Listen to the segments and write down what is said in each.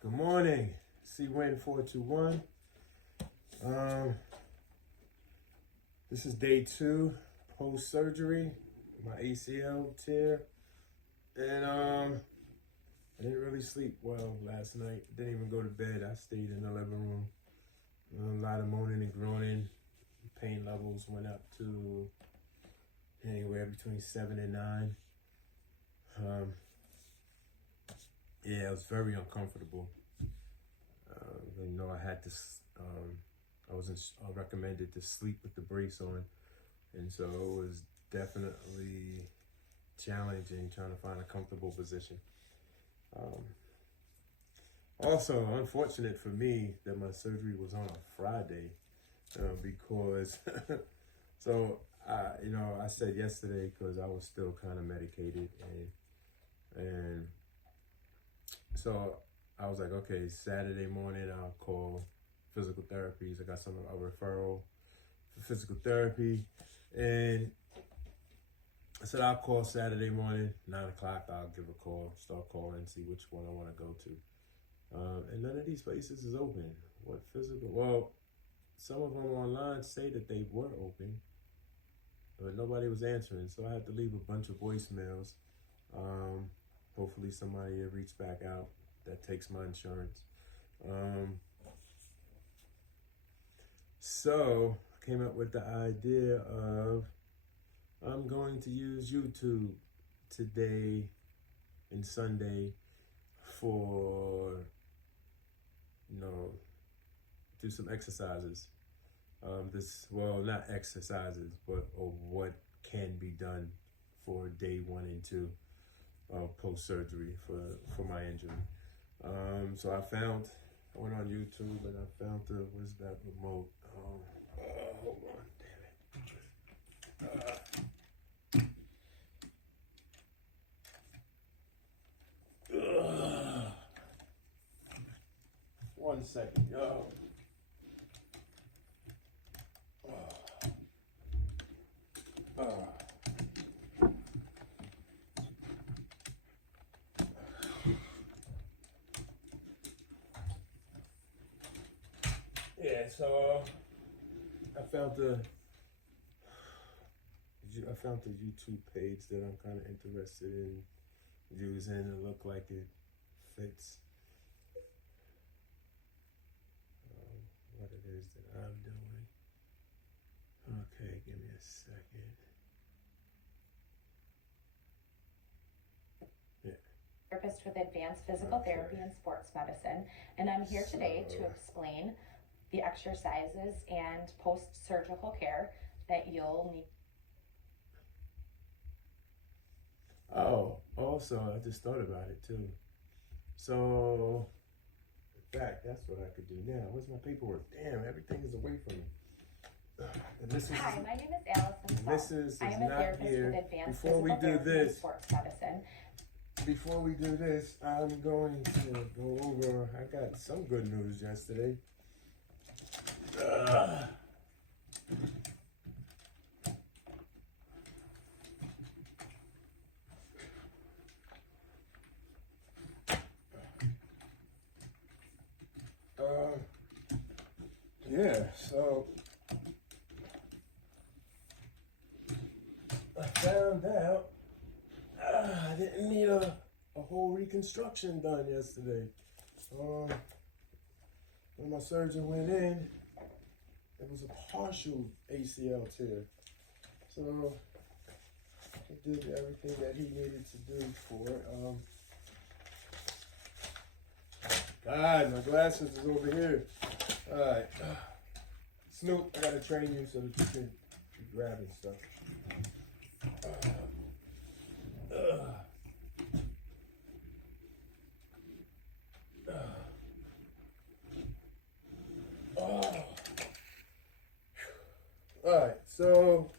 Good morning, C-Win421. This is day 2 post-surgery, my ACL tear, and I didn't really sleep well last night. Didn't even go to bed. I stayed in the living room. A lot of moaning and groaning. Pain levels went up to anywhere between 7 and 9. Yeah, it was very uncomfortable. I had to, I wasn't recommended to sleep with the brace on. And so it was definitely challenging trying to find a comfortable position. Also, unfortunate for me that my surgery was on a Friday because, I said yesterday because I was still kind of medicated and so I was like, okay, Saturday morning I'll call physical therapies. I got a referral for physical therapy, and I said I'll call Saturday morning, 9 o'clock. I'll give a call, start calling, see which one I want to go to. And none of these places is open. What physical? Well, some of them online say that they were open, but nobody was answering. So I had to leave a bunch of voicemails. Hopefully somebody will reach back out that takes my insurance. So I came up with the idea of I'm going to use YouTube today and Sunday for, do some exercises. Not exercises, but what can be done for day 1 and 2 post-surgery for my injury. So I went on YouTube and I found where's that remote? Hold on, damn it. 1 second, yo. Yeah, so I found the YouTube page that I'm kind of interested in using. It look like it fits what it is that I'm doing. Okay, give me a second. Therapist with advanced physical therapy and sports medicine, and I'm here today to explain the exercises and post-surgical care that you'll need. Oh, also, I just thought about it too. So, in fact, that's what I could do now. Where's my paperwork? Damn, everything is away from me. Hi, my name is Allison. I am a therapist with advanced physical therapy and sports medicine. Before we do this, I'm going to go over, I got some good news yesterday. So I found out I didn't need a whole reconstruction done yesterday. When my surgeon went in, it was a partial ACL tear. So he did everything that he needed to do for it. God, my glasses is over here. All right. Snoop, I gotta train you so that you can be grabbing stuff. All right, so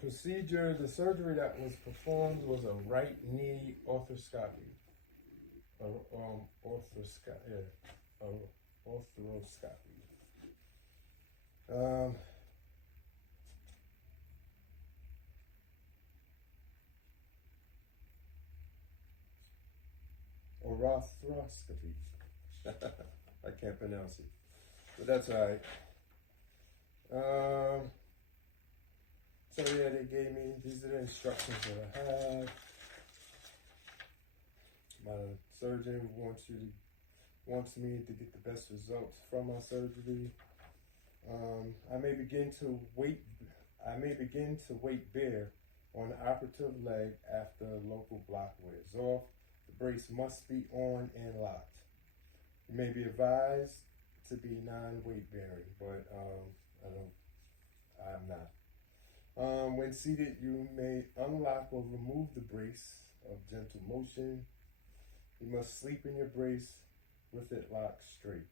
procedure, the surgery that was performed was a right knee arthroscopy. laparoscopy. Orthroscopy. I can't pronounce it, but that's all right. So yeah, they gave me, these are the instructions that I have. My surgeon wants me to get the best results from my surgery. I may begin to weight bear on the operative leg after local block wears off. The brace must be on and locked. You may be advised to be non-weight bearing, but I'm not. When seated, you may unlock or remove the brace of gentle motion. You must sleep in your brace with it locked straight.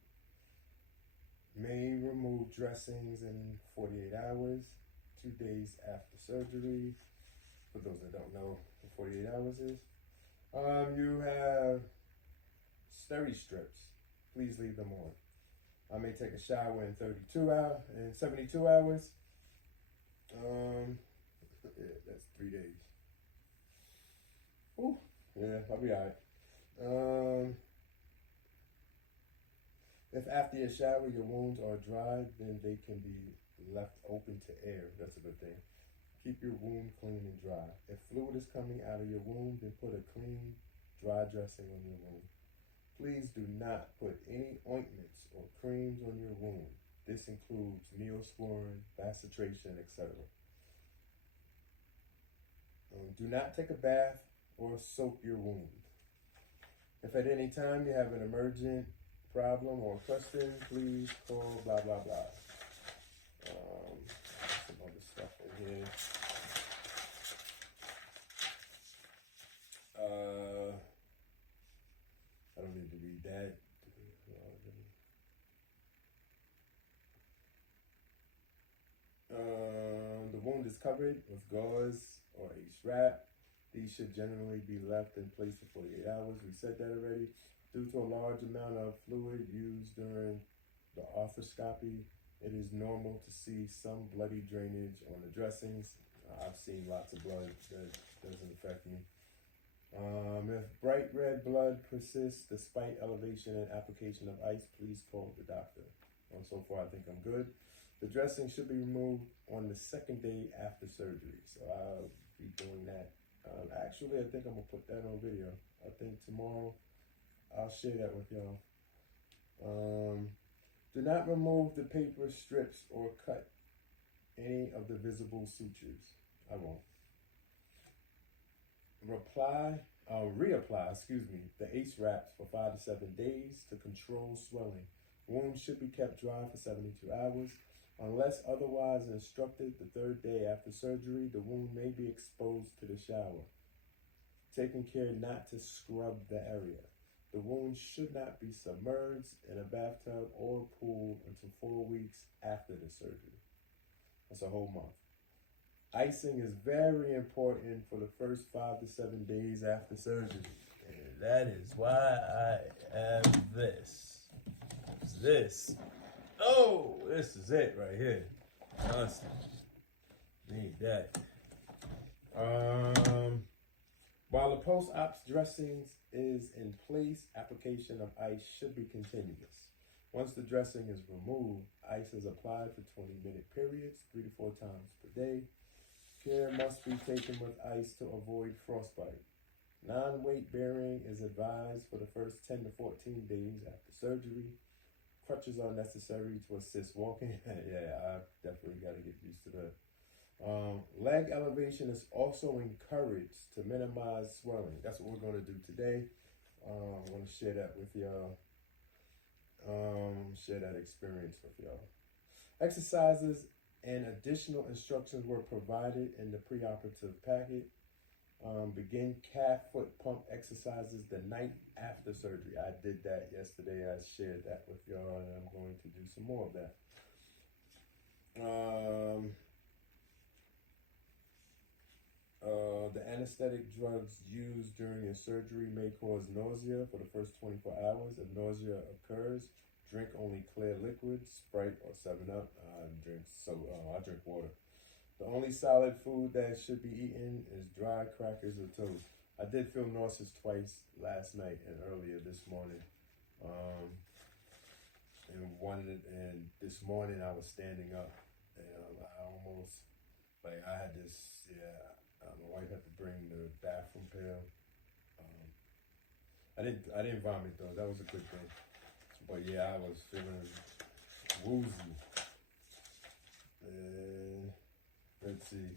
May remove dressings in 48 hours, 2 days after surgery. For those that don't know what 48 hours is. You have steri strips. Please leave them on. I may take a shower in 72 hours. Yeah, that's 3 days. Ooh, yeah, I'll be alright. If after your shower your wounds are dry, then they can be left open to air. That's a good thing. Keep your wound clean and dry. If fluid is coming out of your wound, then put a clean, dry dressing on your wound. Please do not put any ointments or creams on your wound. This includes Neosporin, Bacitration, etc. Do not take a bath or soak your wound. If at any time you have an emergent problem or question, please call blah blah blah. Some other stuff in here. I don't need to read that. The wound is covered with gauze or a wrap. These should generally be left in place for 48 hours. We said that already. Due to a large amount of fluid used during the arthroscopy, it is normal to see some bloody drainage on the dressings. I've seen lots of blood. That doesn't affect me. If bright red blood persists despite elevation and application of ice, please call the doctor. So far, I think I'm good. The dressing should be removed on the second day after surgery. So I'll be doing that. Actually, I think I'm going to put that on video. I think tomorrow I'll share that with y'all. Do not remove the paper strips or cut any of the visible sutures. I won't. Reapply, the ACE wraps for 5 to 7 days to control swelling. Wounds should be kept dry for 72 hours. Unless otherwise instructed, the third day after surgery, the wound may be exposed to the shower. Taking care not to scrub the area. The wound should not be submerged in a bathtub or pool until 4 weeks after the surgery. That's a whole month. Icing is very important for the first 5 to 7 days after surgery. And that is why I have this. Oh, this is it right here. Awesome. Need that. While the post-op dressings is in place, application of ice should be continuous. Once the dressing is removed, ice is applied for 20-minute periods, 3 to 4 times per day. Care must be taken with ice to avoid frostbite. Non-weight bearing is advised for the first 10 to 14 days after surgery. Crutches are necessary to assist walking. Yeah, I definitely got to get used to that. Leg elevation is also encouraged to minimize swelling. That's what we're going to do today. I want to share that with y'all. Share that experience with y'all. Exercises and additional instructions were provided in the preoperative packet. Begin calf foot pump exercises the night after surgery. I did that yesterday. I shared that with y'all, and I'm going to do some more of that. The anesthetic drugs used during your surgery may cause nausea for the first 24 hours. If nausea occurs, drink only clear liquids, Sprite or 7-Up. I drink water. The only solid food that should be eaten is dry crackers or toast. I did feel nauseous twice last night and earlier this morning. And this morning I was standing up, and I almost, I had this, my wife had to bring the bathroom pail. I didn't vomit though, that was a good thing. But yeah, I was feeling woozy. And let's see.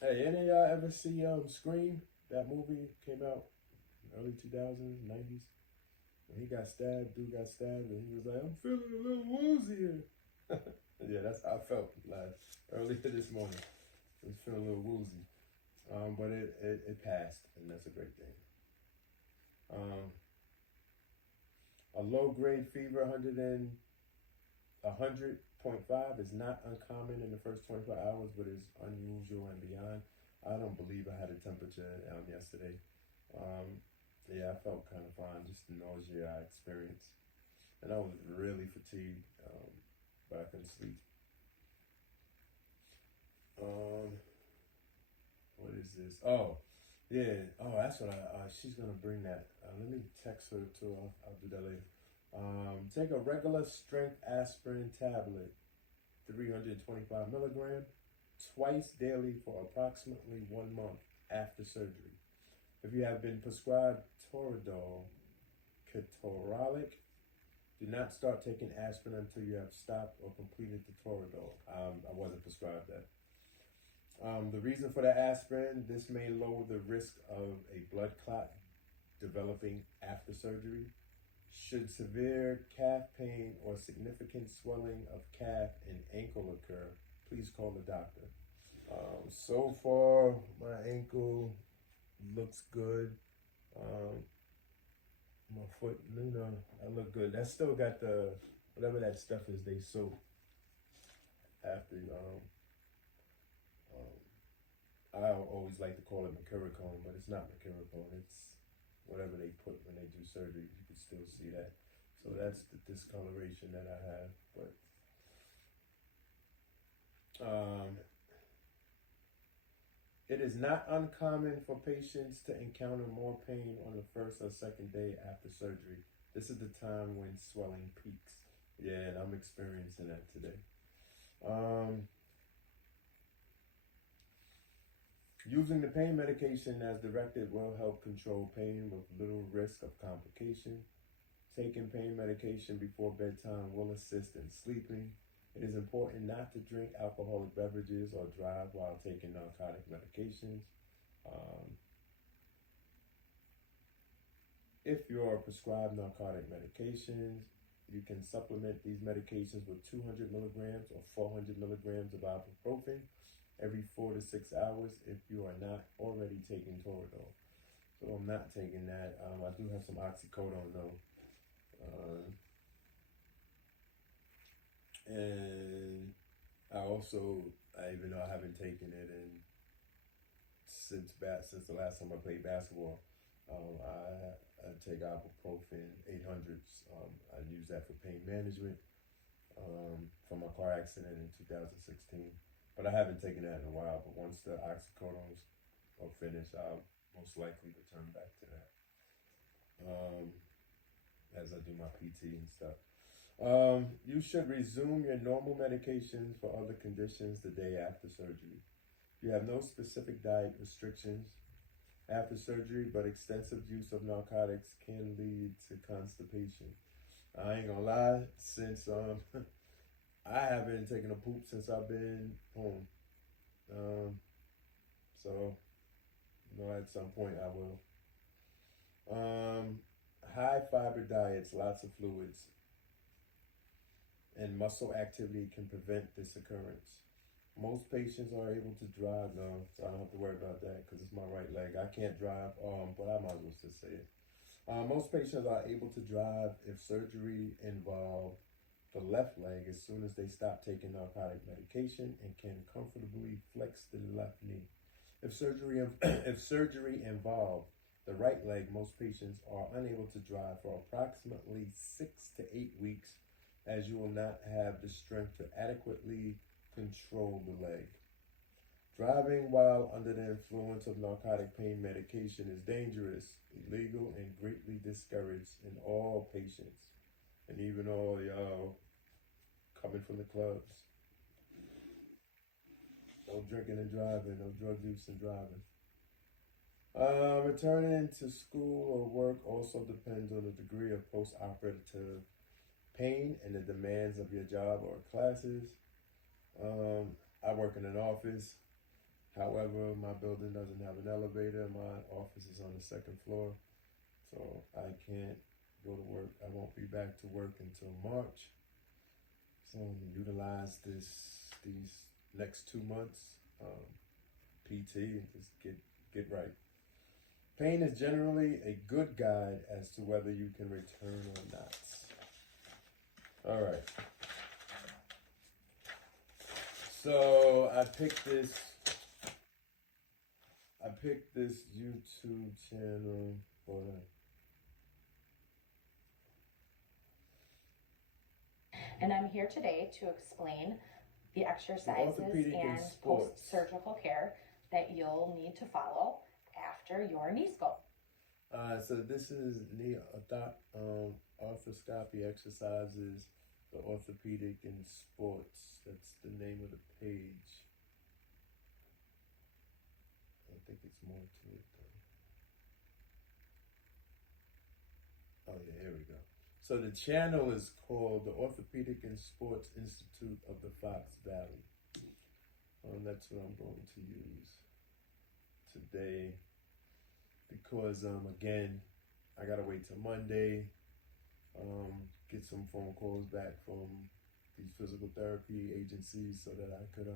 Hey, any of y'all ever see Scream? That movie came out early 2000s, 90s. When he got stabbed, dude got stabbed, and he was like, I'm feeling a little woozy here. Yeah, that's how I felt earlier this morning. I was feeling a little woozy. But it passed, and that's a great thing. A low-grade fever, 100.5 is not uncommon in the first 24 hours, but is unusual and beyond. I don't believe I had a temperature yesterday. Yeah, I felt kind of fine, just the nausea I experienced. And I was really fatigued, but I couldn't sleep. What is this? Oh, yeah. Oh, that's what she's going to bring that. Let me text her too. I'll do that later. Take a regular strength aspirin tablet, 325 milligram, twice daily for approximately 1 month after surgery. If you have been prescribed Toradol, ketorolac, do not start taking aspirin until you have stopped or completed the Toradol. I wasn't prescribed that. The reason for the aspirin, this may lower the risk of a blood clot developing after surgery. Should severe calf pain or significant swelling of calf and ankle occur, please call the doctor. So far, my ankle looks good. My foot, I look good. That still got the, whatever that stuff is they soak after, I always like to call it mercurochrome, but it's not mercurochrome. It's whatever they put when they do surgery. You can still see that. So that's the discoloration that I have. But it is not uncommon for patients to encounter more pain on the first or second day after surgery. This is the time when swelling peaks. Yeah, and I'm experiencing that today. Using the pain medication as directed will help control pain with little risk of complication. Taking pain medication before bedtime will assist in sleeping. It is important not to drink alcoholic beverages or drive while taking narcotic medications. If you are prescribed narcotic medications, you can supplement these medications with 200 milligrams or 400 milligrams of ibuprofen every 4 to 6 hours if you are not already taking Toradol. So I'm not taking that. I do have some oxycodone though. And even though I haven't taken it since the last time I played basketball, I take ibuprofen 800s. I use that for pain management from my car accident in 2016. But I haven't taken that in a while. But once the oxycodones are finished, I'll most likely return back to that as I do my PT and stuff. You should resume your normal medications for other conditions the day after surgery. You have no specific diet restrictions after surgery, but extensive use of narcotics can lead to constipation. I ain't gonna lie, since I haven't taken a poop since I've been home. So at some point I will. High fiber diets, lots of fluids, and muscle activity can prevent this occurrence. Most patients are able to drive though, so I don't have to worry about that because it's my right leg. I can't drive, but I might as well just say it. Most patients are able to drive if surgery involved the left leg as soon as they stop taking narcotic medication and can comfortably flex the left knee. If surgery involved the right leg, most patients are unable to drive for approximately 6 to 8 weeks, as you will not have the strength to adequately control the leg. Driving while under the influence of narcotic pain medication is dangerous, illegal, and greatly discouraged in all patients, and even all y'all coming from the clubs. No drinking and driving, no drug use and driving. Returning to school or work also depends on the degree of post-operative pain and the demands of your job or classes. I work in an office. However, my building doesn't have an elevator. My office is on the second floor, so I can't go to work. I won't be back to work until March. So I'm gonna utilize these next 2 months, PT, and just get right. Pain is generally a good guide as to whether you can return or not. All right. So I picked this YouTube channel for and I'm here today to explain the exercises and post-surgical care that you'll need to follow after your knee scope. So this is knee arthroscopy exercises, the orthopedic in sports. That's the name of the page. I think it's more to it though. Oh yeah, here we go. So the channel is called the Orthopedic and Sports Institute of the Fox Valley. That's what I'm going to use today because again, I gotta wait till Monday. Get some phone calls back from these physical therapy agencies so that I could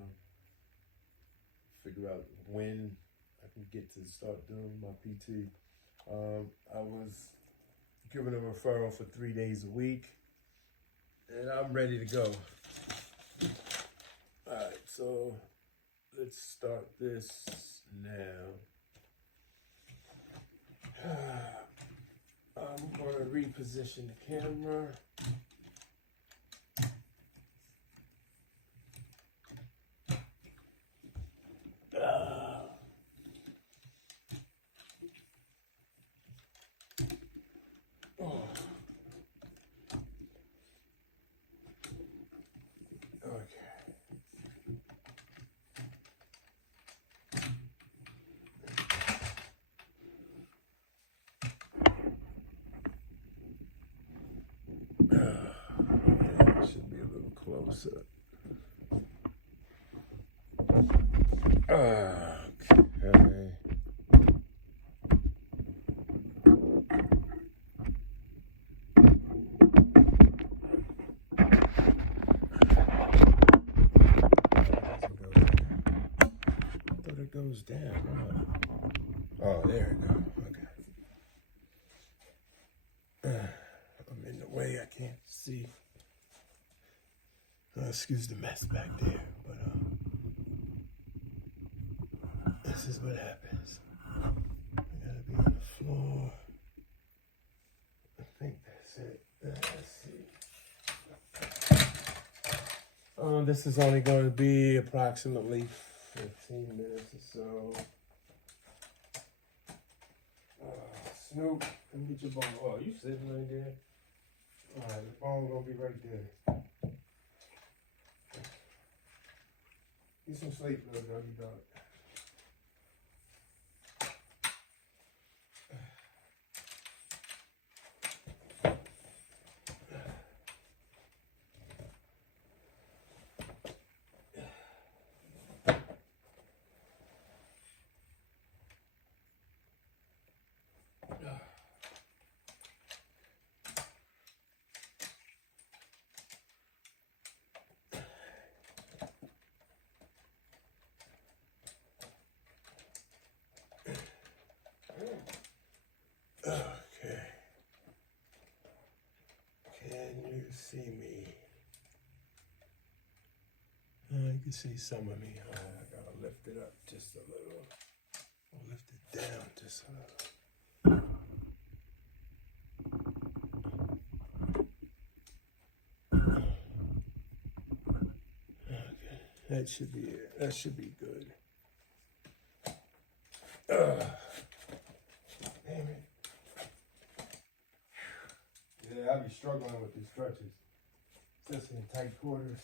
figure out when I can get to start doing my PT. I was given a referral for 3 days a week, and I'm ready to go. All right, so let's start this now. I'm going to reposition the camera. Should be a little closer. Okay. I thought it goes down. Oh, there we go. Okay. I'm in the way. I can't see. Excuse the mess back there, but this is what happens. I gotta be on the floor. I think that's it. Let's see. This is only going to be approximately 15 minutes or so. Snoop, come get your bone. Oh, you sitting right there? All right, the bone gonna be right there. Get some sleep, little doggy dog. Okay. Can you see me? You can see some of me. I gotta lift it up just a little. I'll lift it down just a little. That should be it. That should be good. Damn it. Yeah, I be struggling with these crutches. Especially in tight quarters.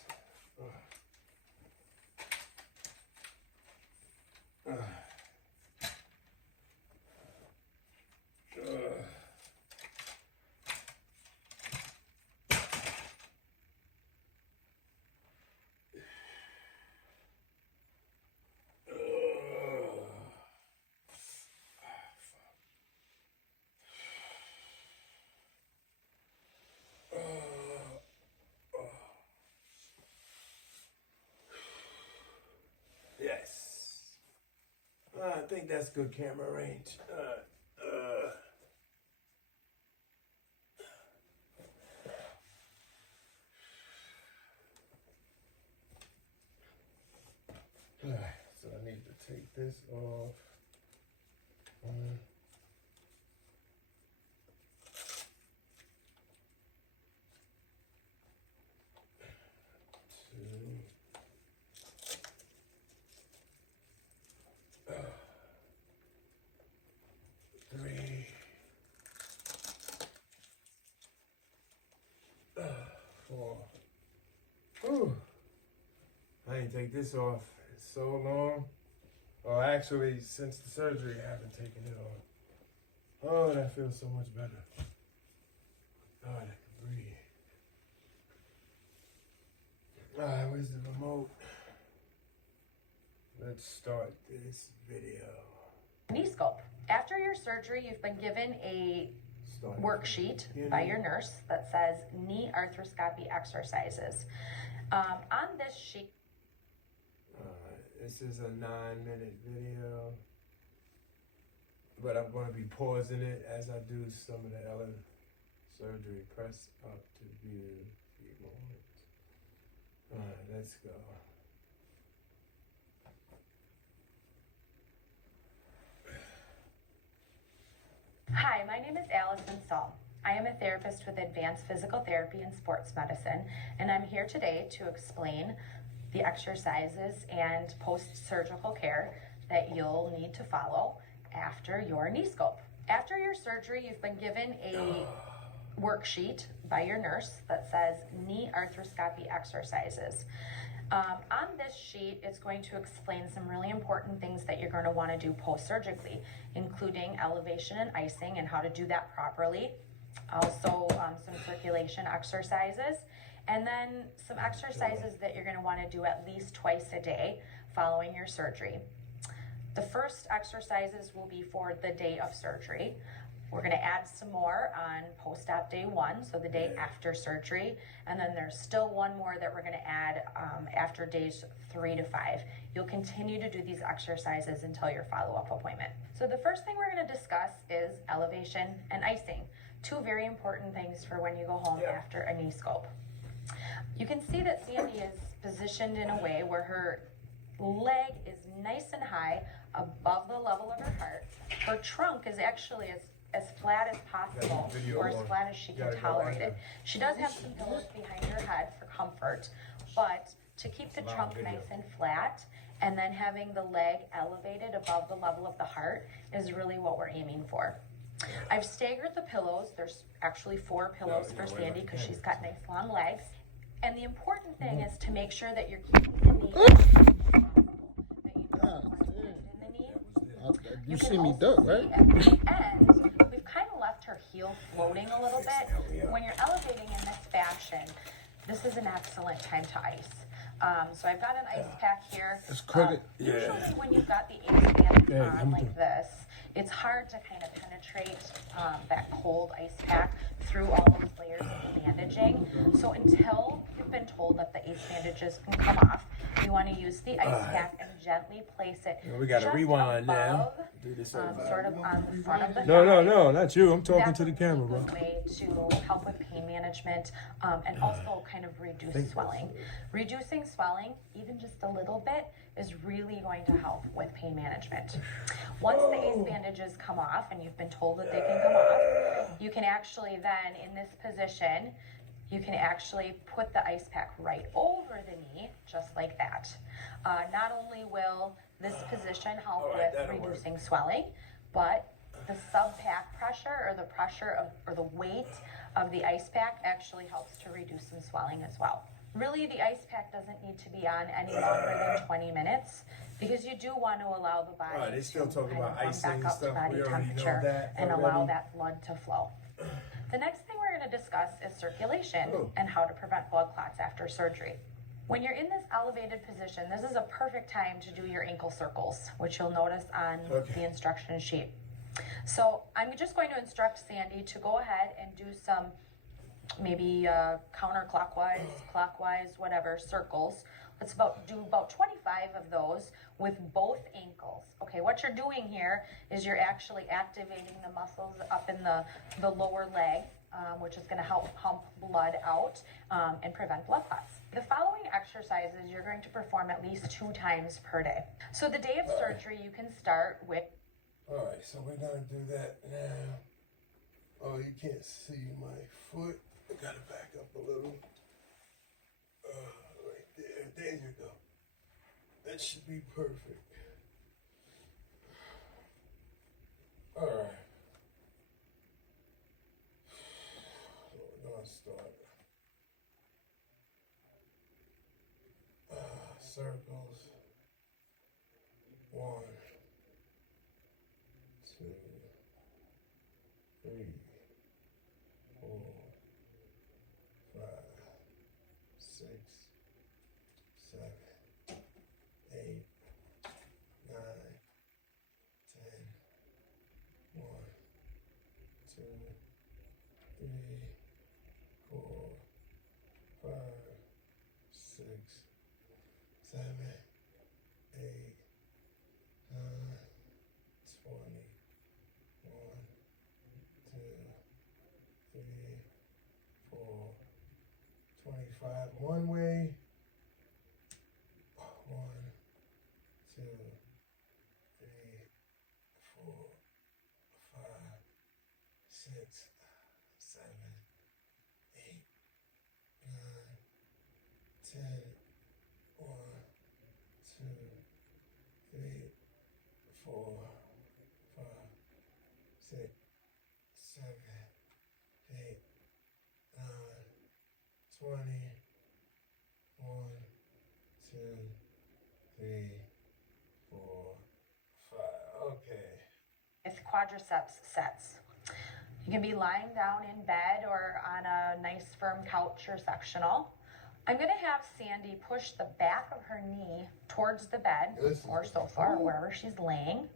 Yes. I think that's good camera range. So I need to take this off. 1, 2, 3, 4. Whew. I didn't take this off in so long. Well, actually, since the surgery, I haven't taken it off. Oh, that feels so much better. God, I can breathe. All right, where's the remote? Let's start this video. Knee scope. After your surgery, you've been given a worksheet by your nurse that says knee arthroscopy exercises. On this sheet, this is a 9-minute video, but I'm going to be pausing it as I do some of the surgery. Press up to view the moment. All right, let's go. Hi, my name is Allison Saul. I am a therapist with advanced physical therapy and sports medicine, and I'm here today to explain the exercises and post-surgical care that you'll need to follow after your knee scope. After your surgery, you've been given a worksheet by your nurse that says knee arthroscopy exercises. On this sheet, it's going to explain some really important things that you're going to want to do post-surgically, including elevation and icing and how to do that properly. Also, some circulation exercises, and then some exercises that you're going to want to do at least twice a day following your surgery. The first exercises will be for the day of surgery. We're going to add some more on post-op day 1, so the day after surgery, and then there's still one more that we're going to add after days 3 to 5. You'll continue to do these exercises until your follow-up appointment. So the first thing we're going to discuss is elevation and icing. 2 very important things for when you go home after a knee scope. You can see that Sandy is positioned in a way where her leg is nice and high above the level of her heart. Her trunk is actually as flat as possible, or as flat as she can tolerate it. She does have some pillows behind her head for comfort, but to keep the trunk nice and flat, and then having the leg elevated above the level of the heart is really what we're aiming for. I've staggered the pillows. There's actually 4 pillows for Sandy because she's got nice long legs. And the important thing is to make sure that you're keeping the knee that you don't want to bend in the knee. You see me duck, right? At the end, we've kind of left her heel floating a little bit. When you're elevating in this fashion, this is an excellent time to ice. So I've got an ice pack here. It's crooked. Usually when you've got the ace band on like this, it's hard to kind of penetrate that cold ice pack through all those layers of the bandaging. So until you've been told that the ace bandages can come off, you want to use the ice pack and gently place it. We got to rewind now. Do this sort of on the front of the No, not you. I'm talking to the camera, bro. That's a way to help with pain management and also kind of reduce swelling. Reducing swelling, even just a little bit, is really going to help with pain management. Once the ace bandages come off and you've been told that they can come off, you can actually then, in this position, you can actually put the ice pack right over the knee, just like that. Not only will this position help with reducing swelling, but the sub-pack pressure, or the pressure of, or the weight of the ice pack, actually helps to reduce some swelling as well. Really, the ice pack doesn't need to be on any longer than 20 minutes, because you do want to allow the body they still to talk kind about of warm icing back up to stuff. body We already know temperature that and already. allow that blood to flow. The next thing we're going to discuss is circulation and how to prevent blood clots after surgery. When you're in this elevated position, this is a perfect time to do your ankle circles, which you'll notice on the instruction sheet. So I'm just going to instruct Sandy to go ahead and do some maybe counterclockwise, clockwise, whatever, circles. Let's do about 25 of those with both ankles. Okay, what you're doing here is you're actually activating the muscles up in the lower leg, which is going to help pump blood out and prevent blood clots. The following exercises you're going to perform at least 2 times per day. So the day of surgery, you can start with... All right, so we're going to do that now. Oh, you can't see my foot. I got to back up a little. Right there. There you go. That should be perfect. All right. So we're going to start. Circles. 1, 2, 3, 4, 5, 6, 7, 8, 9, 10, 1, 2, 3, 4, 5, 6, 7, 8, 9, 20, 1, 2, 3, 4, 25. One way. 1, 2, 3, 4, 5, 6, 7, 8, 9, 10. 1, 2, 3, 4, 5, 6, 7, 8, 9, 20. 1, 2, 3, 4, 5. Okay. with quadriceps sets. You can be lying down in bed or on a nice firm couch or sectional. I'm going to have Sandy push the back of her knee towards the bed or sofa or wherever she's laying,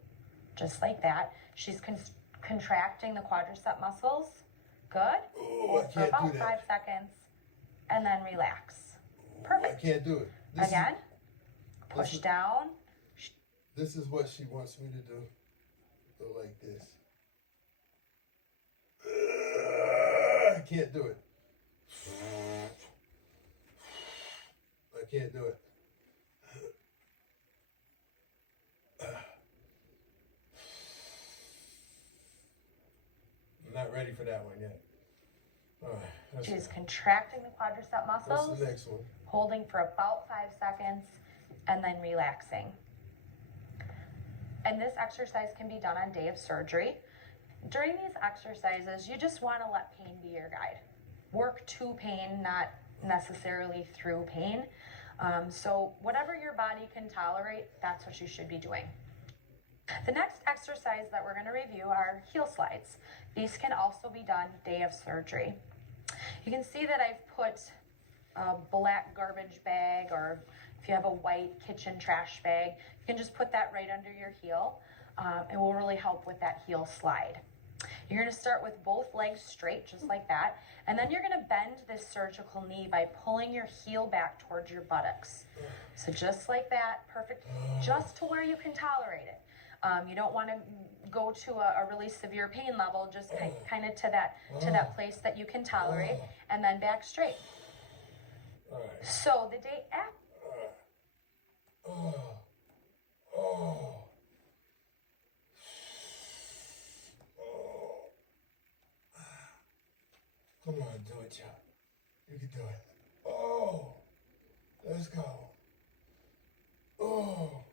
just like that. She's contracting the quadricep muscles. Good. Hold for about 5 seconds and then relax. Perfect. I can't do it. Again, push down. This is what she wants me to do. Go like this. I can't do it. I can't do it. I'm not ready for that one yet. All right. She's contracting the quadricep muscles. What's the next one? Holding for about 5 seconds and then relaxing. And this exercise can be done on day of surgery. During these exercises, you just want to let pain be your guide. Work to pain, not necessarily through pain. So whatever your body can tolerate, that's what you should be doing. The next exercise that we're going to review are heel slides. These can also be done day of surgery. You can see that I've put a black garbage bag, or if you have a white kitchen trash bag, you can just put that right under your heel. It will really help with that heel slide. You're going to start with both legs straight, just like that, and then you're going to bend this surgical knee by pulling your heel back towards your buttocks. So just like that, perfect, just to where you can tolerate it. You don't want to go to a really severe pain level, just kind of to that place that you can tolerate, and then back straight. So the day after. Come on, do it, child. You can do it. Oh, let's go. Oh,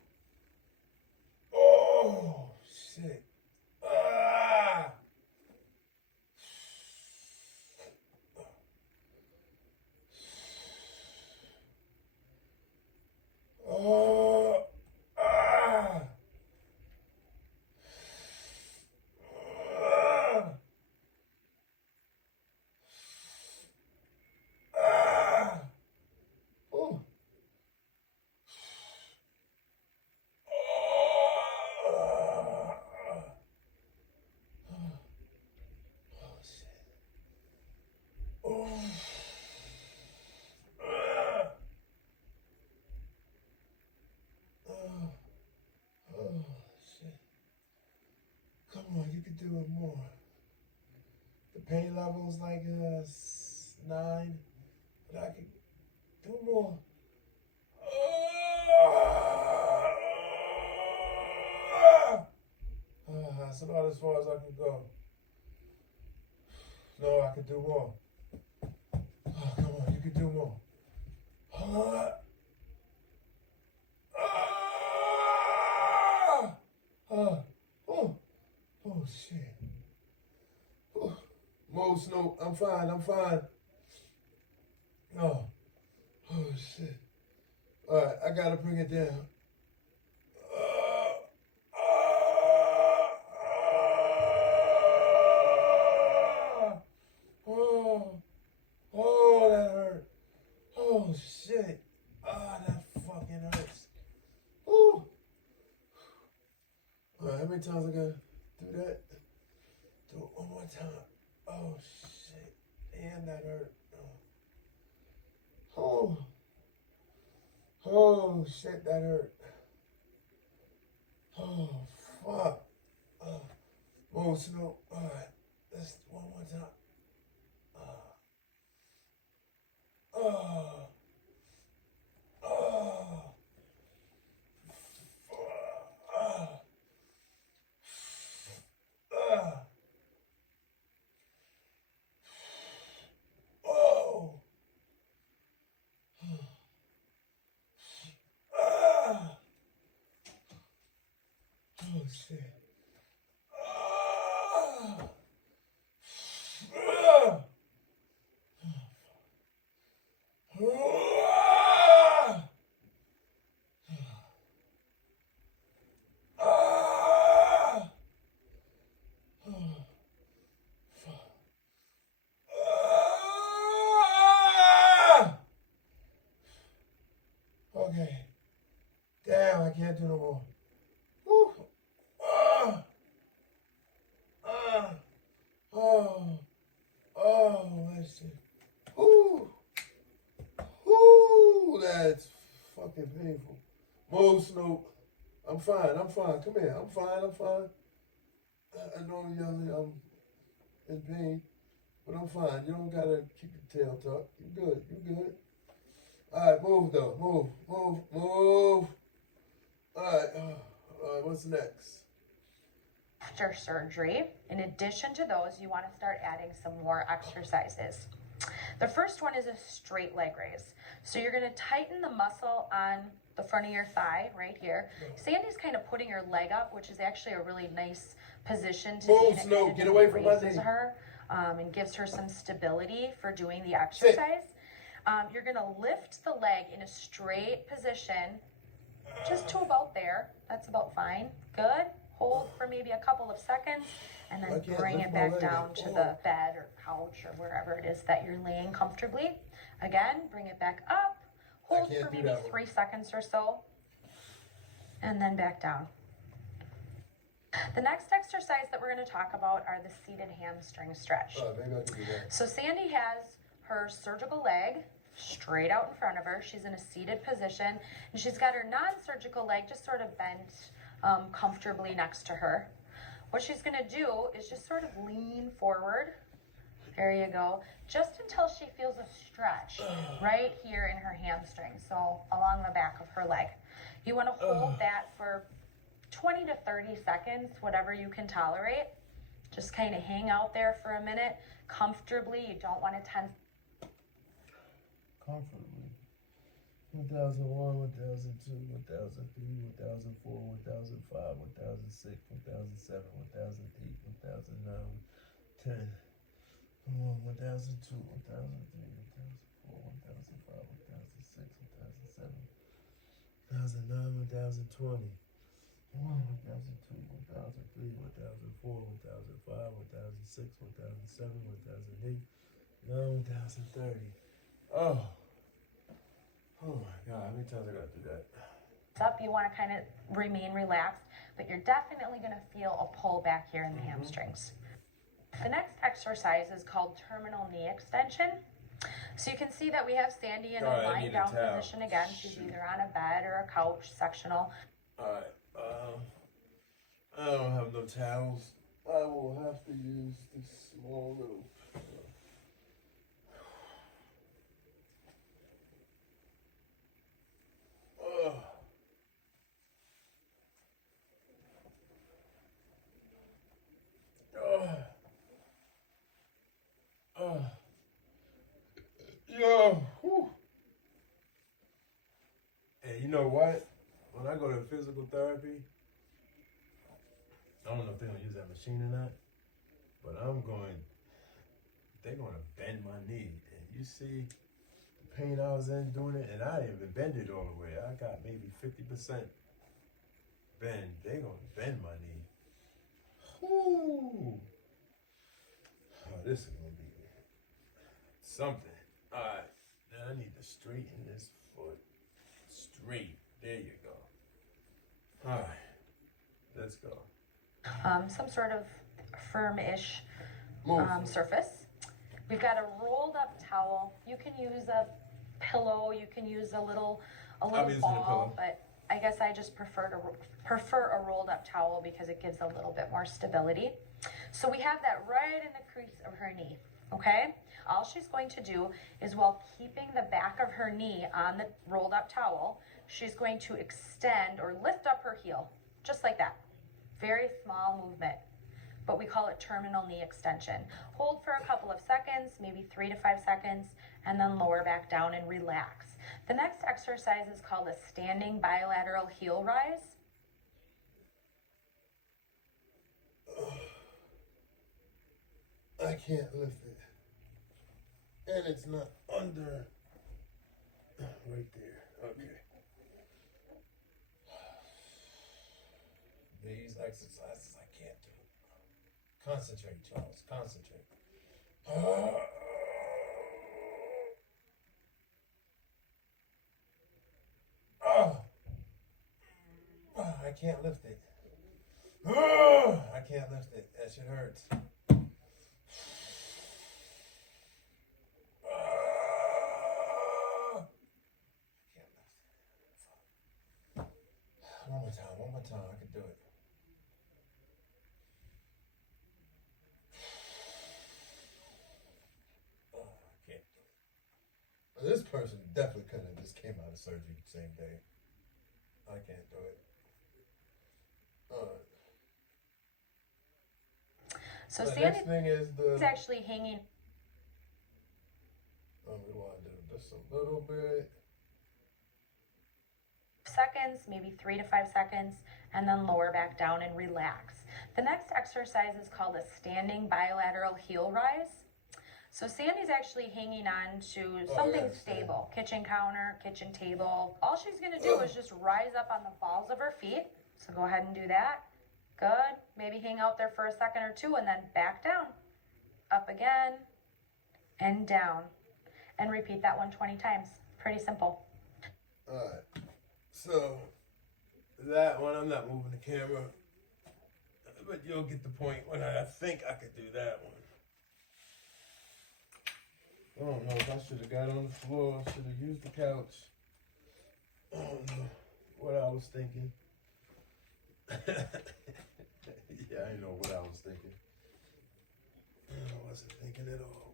oh, shit. Ah. Oh, ah. Ah. Oh. Oh, shit. Oh. Oh, shit. Come on, you can do it more. The pain level is like 9, but I can do more. That's about as far as I can go. No, I can do more. Oh, come on, you can do more. Oh, shit. Mo Snow, I'm fine, I'm fine. Oh, shit. All right, I gotta bring it down. Oh, that hurt. Oh, shit. That fucking hurts. Ooh. All right, how many times I gotta do that? Do it one more time. Oh, shit. Damn, that hurt. Oh. Oh, shit, that hurt. Oh, fuck. Oh, Snow. All right, let's one more time. Oh. Oh. Oh. Oh, shit. Okay. Damn, I can't do no more. Woo. Oh. Oh, that's it. Ooh. Ooh, that's fucking painful. Mo Snow, I'm fine, I'm fine. Come here, I'm fine, I'm fine. I know I'm yelling, I'm in pain, but I'm fine. You don't gotta keep your tail tucked. You good, you good. All right, move though, move. All right, what's next? After surgery, in addition to those, you want to start adding some more exercises. The first one is a straight leg raise. So you're going to tighten the muscle on the front of your thigh right here. Sandy's kind of putting her leg up, which is actually a really nice position to be in. It kind of Get away from my knee. her and gives her some stability for doing the exercise. You're going to lift the leg in a straight position just to about there. That's about fine. Good. Hold for maybe a couple of seconds and then bring it back down to the bed or couch or wherever it is that you're laying comfortably. Again, bring it back up. Hold for maybe 3 seconds or so and then back down. The next exercise that we're going to talk about are the seated hamstring stretch. Maybe I can do that. So Sandy has her surgical leg straight out in front of her. She's in a seated position and she's got her non-surgical leg just sort of bent comfortably next to her. What she's going to do is just sort of lean forward. There you go. Just until she feels a stretch right here in her hamstring, so along the back of her leg. You want to hold that for 20 to 30 seconds, whatever you can tolerate. Just kind of hang out there for a minute comfortably. You don't want to tense. comfortably. 1001, 1002, 1003, 1004, 1005, 1006, 1007, 1008, 1009, 10, 1002, 1003, 1004, 1005, 1006, 1007, 1009, 1020, 1002, 1003, 1004, 1005, 1006, 1007, 1008, 1030. Oh my God, how many times I gotta do that? Up, you want to kind of remain relaxed, but you're definitely going to feel a pull back here in the hamstrings. The next exercise is called terminal knee extension. So you can see that we have Sandy in a lying down position again. She's either on a bed or a couch, sectional. Alright, I don't have no towels. I will have to use this small little Yo, whew. And you know what? When I go to physical therapy, I don't know if they're gonna use that machine or not, but they're gonna bend my knee. And you see the pain I was in doing it, and I didn't even bend it all the way. I got maybe 50% bend. They're gonna bend my knee. Whew. Oh, this is gonna be something. Alright, now I need to straighten this foot straight. There you go. Alright, let's go. Some sort of firm-ish surface. We've got a rolled up towel. You can use a pillow. You can use a little ball, but I guess I just prefer a rolled up towel because it gives a little bit more stability. So we have that right in the crease of her knee. Okay. All she's going to do is, while keeping the back of her knee on the rolled up towel, she's going to extend or lift up her heel, just like that. Very small movement, but we call it terminal knee extension. Hold for a couple of seconds, maybe 3 to 5 seconds, and then lower back down and relax. The next exercise is called a standing bilateral heel rise. I can't lift it. And it's not under right there. Okay. These exercises I can't do. Concentrate, Charles. Concentrate. I can't lift it. I can't lift it. That shit hurts. One more time, I can do it. I can't do it. Now, this person definitely could have just came out of surgery the same day. I can't do it. So the Sandy's next thing is actually hanging. We want to do just a little bit. Seconds, maybe 3 to 5 seconds, and then lower back down and relax. The next exercise is called a standing bilateral heel rise. So Sandy's actually hanging on to something stable, kitchen counter, kitchen table. All she's going to do is just rise up on the balls of her feet. So go ahead and do that. Good. Maybe hang out there for a second or two and then back down. Up again and down. And repeat that one 20 times. Pretty simple. All right. So that one, I'm not moving the camera, but you'll get the point when I think I could do that one. I don't know if I should have got on the floor. I should have used the couch. I don't know what I was thinking. Yeah, I know what I was thinking. I wasn't thinking at all.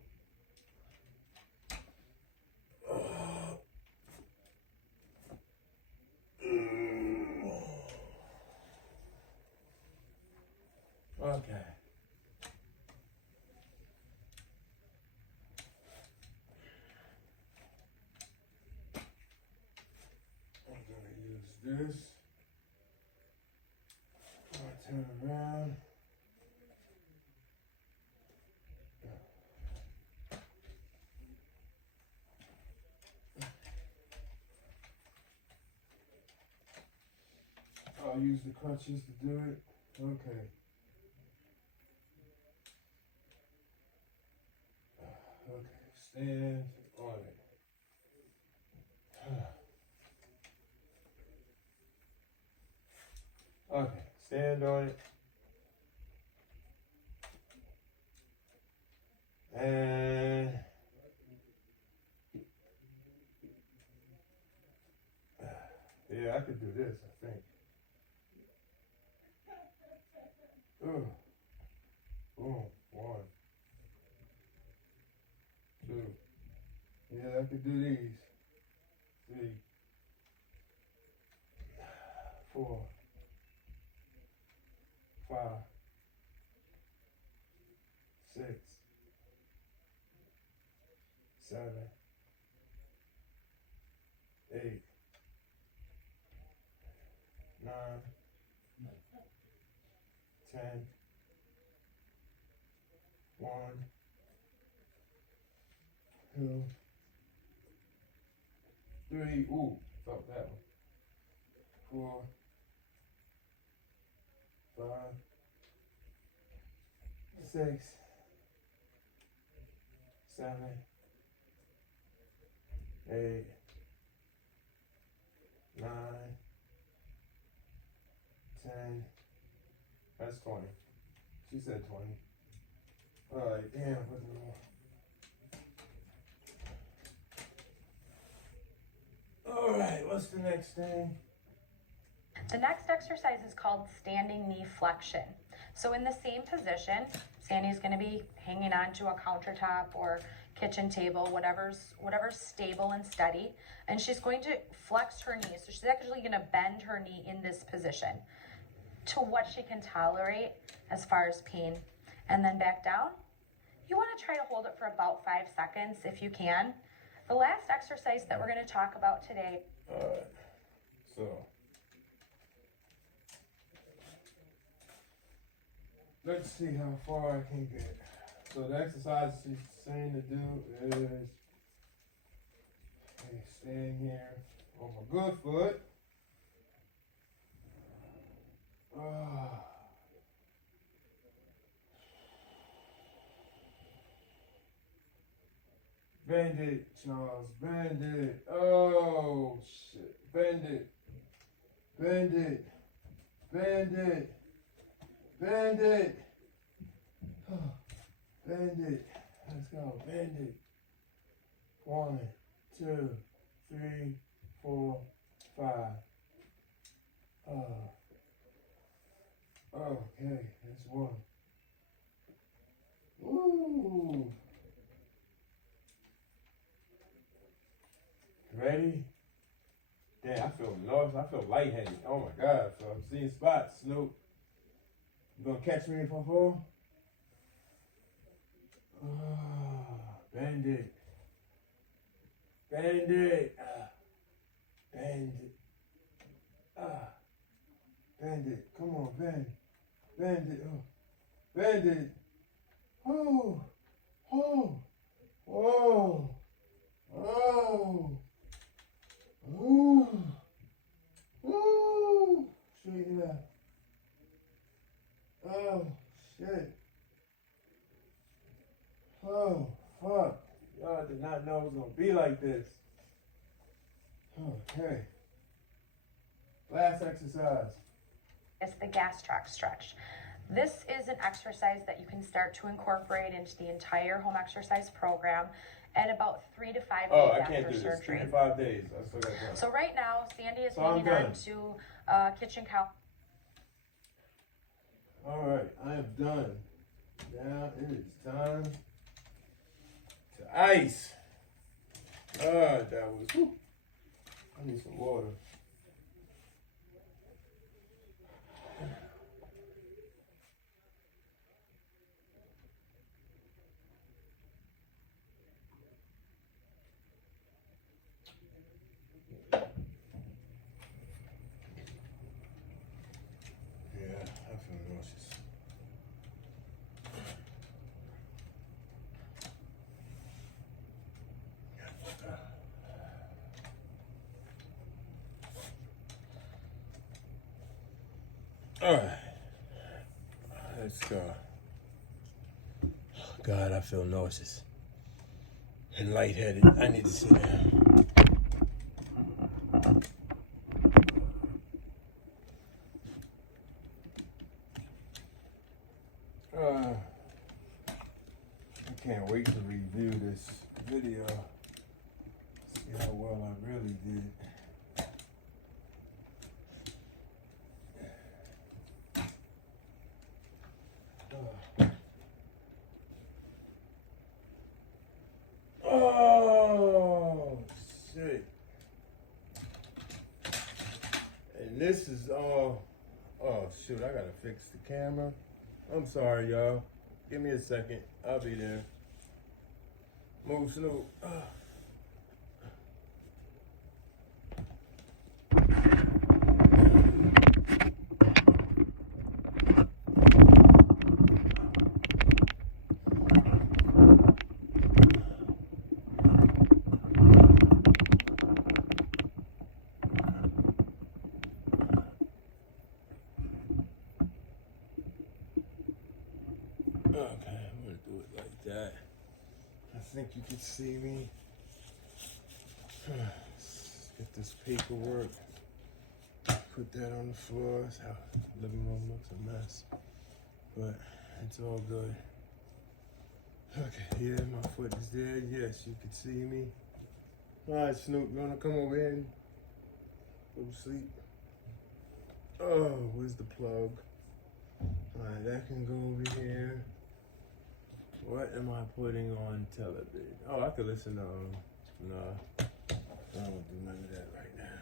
Okay. this. I'll turn around. I'll use the crutches to do it. Okay. Okay, stand on it. Okay, stand on it. And yeah, I could do this, I think. Boom. 1, 2. Yeah, I could do these. 3, 4, 5, 6, 7, 8, 9, 10, 1, 2, 3. Ooh, felt that one. 4, 5, 6, 7, 8, 9, 10. That's 20. She said 20. Alright, damn, what's wrong? Alright, what's the next thing? The next exercise is called standing knee flexion. So in the same position, Sandy's going to be hanging onto a countertop or kitchen table, whatever's stable and steady, and she's going to flex her knee. So she's actually going to bend her knee in this position to what she can tolerate as far as pain, and then back down. You want to try to hold it for about 5 seconds if you can. The last exercise that we're going to talk about today. Alright, so let's see how far I can get. So the exercise she's saying to do is stand here on my good foot. Bend it, Charles, bend it. Oh, shit. Bend it. Bend it. Bend it. Bend it. Bend it. Let's go. Bend it. 1, 2, 3, 4, 5. Okay, that's 1. Ooh. Ready? Damn, I feel lost. I feel lightheaded. Oh my God. So I'm seeing spots. Snoop. You gonna catch me if I fall? Bend it. Bend it. Bend it. Bend it. Come on, bend. Bend it. Bend it. Oh. Oh. Oh. Oh. Ooh. Ooh. Straighten it out. Oh, shit. Oh, fuck. Y'all did not know it was going to be like this. Okay. Last exercise. It's the gas track stretch. This is an exercise that you can start to incorporate into the entire home exercise program at about 3 to 5 days I after can't do surgery. this. 3 to 5 days. I still got time. So right now, Sandy is So I'm hanging done. on to kitchen counter. All right, I am done. Now it is time to ice. That was. Whew. I need some water. Alright. Let's go. God, I feel nauseous and lightheaded. I need to sit down. I can't wait to review this video. See how well I really did. Oh shit. And this is all, oh shoot, I gotta fix the camera. I'm sorry, y'all. Give me a second. I'll be there. Move Snoop. Okay, I'm gonna do it like that. I think you can see me. Let's get this paperwork. Put that on the floor. That's how the living room looks a mess. But it's all good. Okay, yeah, my foot is there. Yes, you can see me. Alright, Snoop, you wanna come over here and go to sleep? Oh, where's the plug? Alright, that can go over here. What am I putting on television? Oh, I could listen to, no, I don't do none of that right now.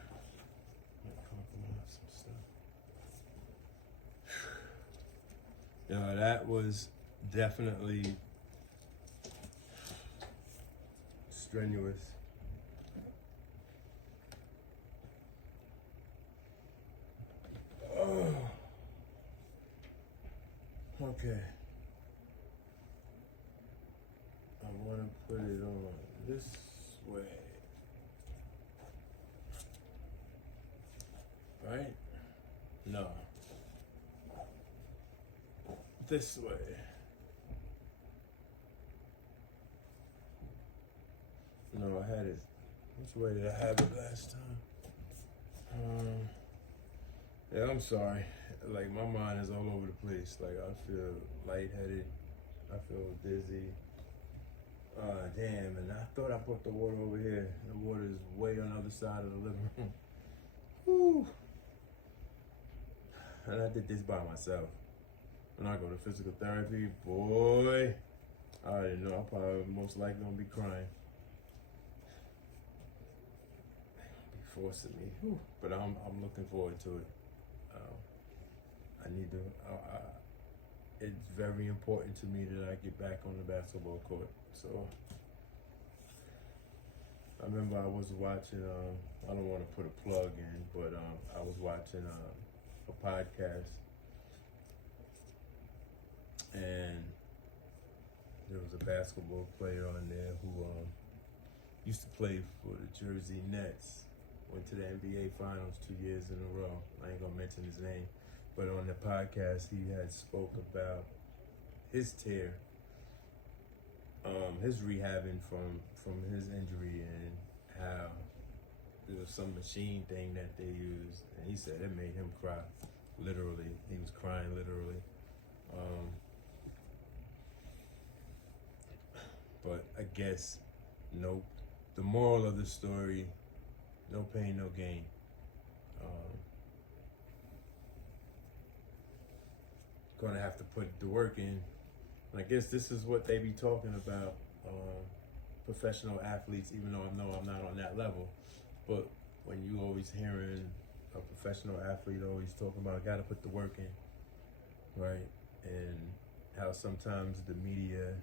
Might compromise some stuff. Yeah, that was definitely strenuous. Oh. Okay. I want to put it on this way. Right? No. This way. No, I had it. Which way did I have it last time? Yeah, I'm sorry. Like, my mind is all over the place. Like, I feel lightheaded. I feel dizzy. Damn, and I thought I put the water over here. The water is way on the other side of the living room. Whew. And I did this by myself. When I go to physical therapy, boy, I already know I'm probably most likely gonna be crying. Be forcing me. Whew. But I'm looking forward to it. I need to, it's very important to me that I get back on the basketball court. So, I remember I was watching, I don't want to put a plug in, but I was watching a podcast, and there was a basketball player on there who used to play for the Jersey Nets, went to the NBA Finals 2 years in a row. I ain't gonna mention his name, but on the podcast he had spoke about his tear, his rehabbing from his injury, and how there was some machine thing that they used, and he said it made him cry. Literally, he was crying literally. But I guess, nope. The moral of the story, no pain, no gain. Gonna have to put the work in. And I guess this is what they be talking about, professional athletes, even though I know I'm not on that level. But when you always hearing a professional athlete always talking about, gotta put the work in, right? And how sometimes the media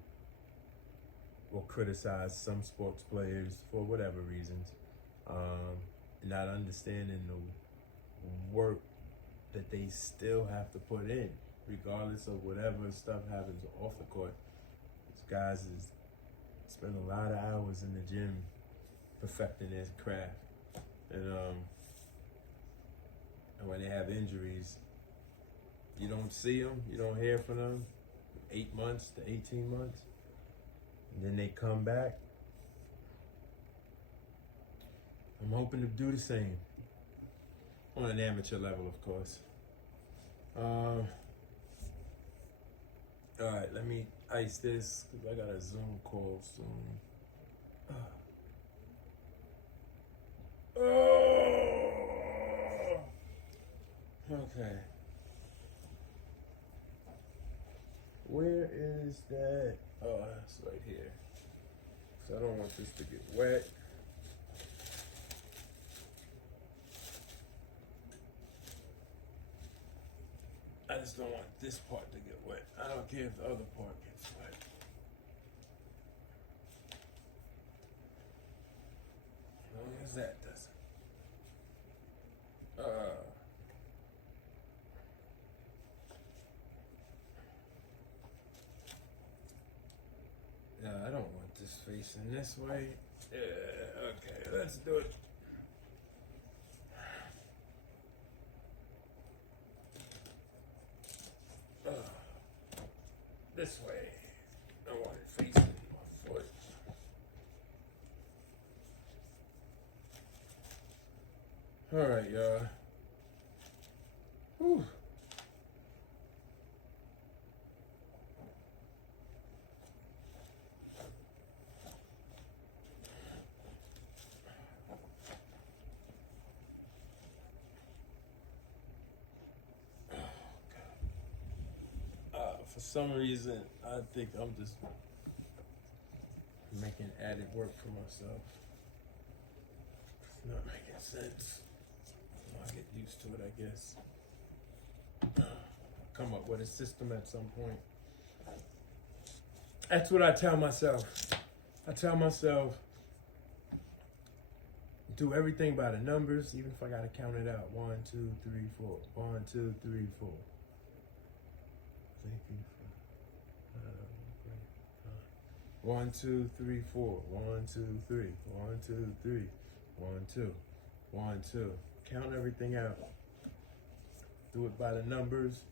will criticize some sports players for whatever reasons, not understanding the work that they still have to put in, regardless of whatever stuff happens off the court. These guys spend a lot of hours in the gym perfecting their craft, and when they have injuries, You don't see them, you don't hear from them, 8 months to 18 months, and then they come back. I'm hoping to do the same on an amateur level, of course. All right, let me ice this because I got a Zoom call soon. Okay. Where is that? Oh, that's right here. So I don't want this to get wet. I just don't want this part to get wet. I don't care if the other part gets wet. As long as that doesn't. Yeah, I don't want this facing this way. Yeah, okay, let's do it. This way. I want it facing my foot. All right, y'all. Whew. For some reason, I think I'm just making added work for myself. It's not making sense. I'll get used to it, I guess. Come up with a system at some point. That's what I tell myself. I tell myself, do everything by the numbers, even if I gotta count it out. 1, 2, 3, 4. 1, 2, 3, 4. Thank you for 1, 2, 3, 4. 1, 2, 3. 1, 2, 3. 1, 2. 1, 2. Count everything out. Do it by the numbers.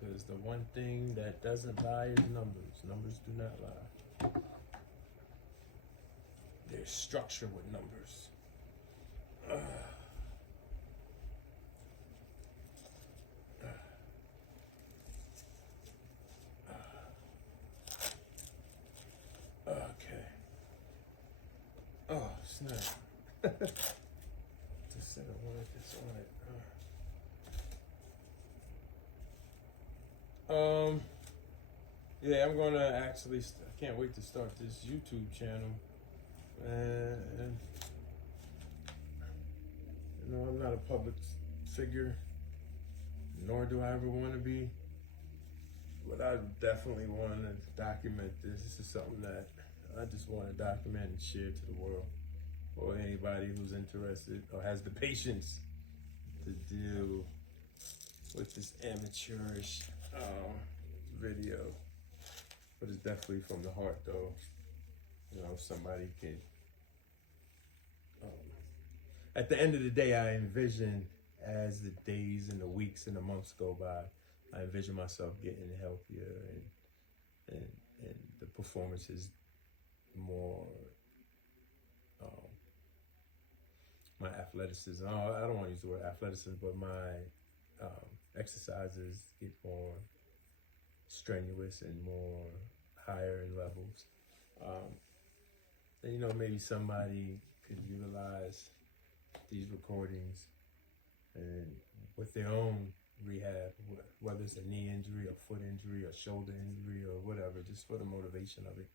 Because the one thing that doesn't lie is numbers. Numbers do not lie. There's structure with numbers. Okay. Oh, snap. Just said I wanted this on it. Yeah, I'm gonna actually, I can't wait to start this YouTube channel. And you know, I'm not a public figure, nor do I ever want to be. But I definitely want to document this. This is something that I just want to document and share to the world, or anybody who's interested or has the patience to deal with this amateurish video. But it's definitely from the heart, though. You know, somebody can. At the end of the day, I envision, as the days and the weeks and the months go by, I envision myself getting healthier and the performances more, my athleticism. I don't want to use the word athleticism, but my exercises get more strenuous and more higher in levels. And you know, maybe somebody could utilize these recordings and with their own rehab, whether it's a knee injury, a foot injury, a shoulder injury, or whatever, just for the motivation of it.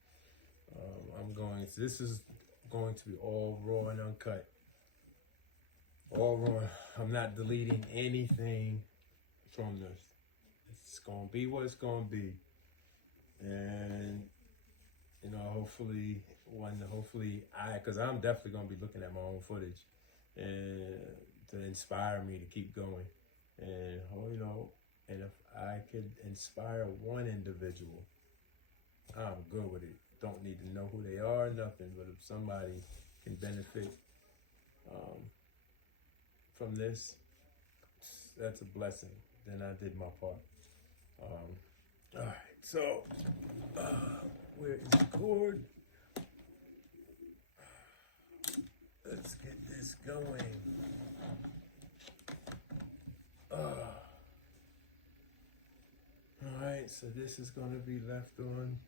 This is going to be all raw and uncut. All raw. I'm not deleting anything from this. It's gonna be what it's gonna be. And you know, hopefully because I'm definitely gonna be looking at my own footage and to inspire me to keep going. And you know, and if I could inspire one individual, I'm good with it. Don't need to know who they are, nothing. But if somebody can benefit from this, that's a blessing. Then I did my part. All right, so where is the cord? Let's get this going. All right, so this is gonna be left on.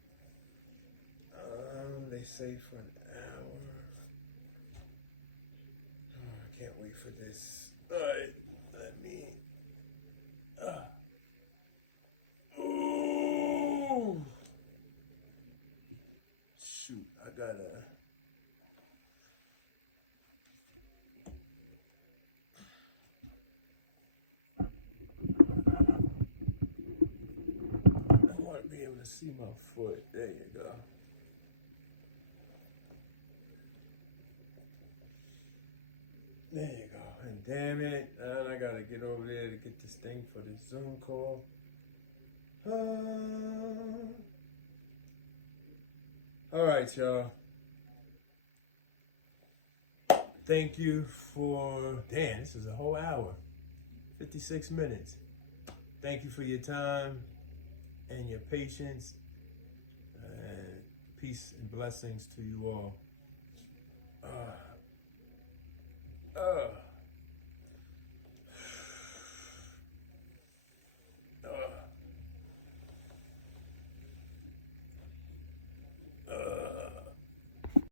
They say for an hour. Oh, I can't wait for this. All right, let me. Ooh. Shoot, I gotta. I want to be able to see my foot. There you go. There you go. And damn it, and I gotta get over there to get this thing for the Zoom call. All right, y'all. Thank you for, damn, this is a whole hour, 56 minutes. Thank you for your time and your patience. Peace and blessings to you all.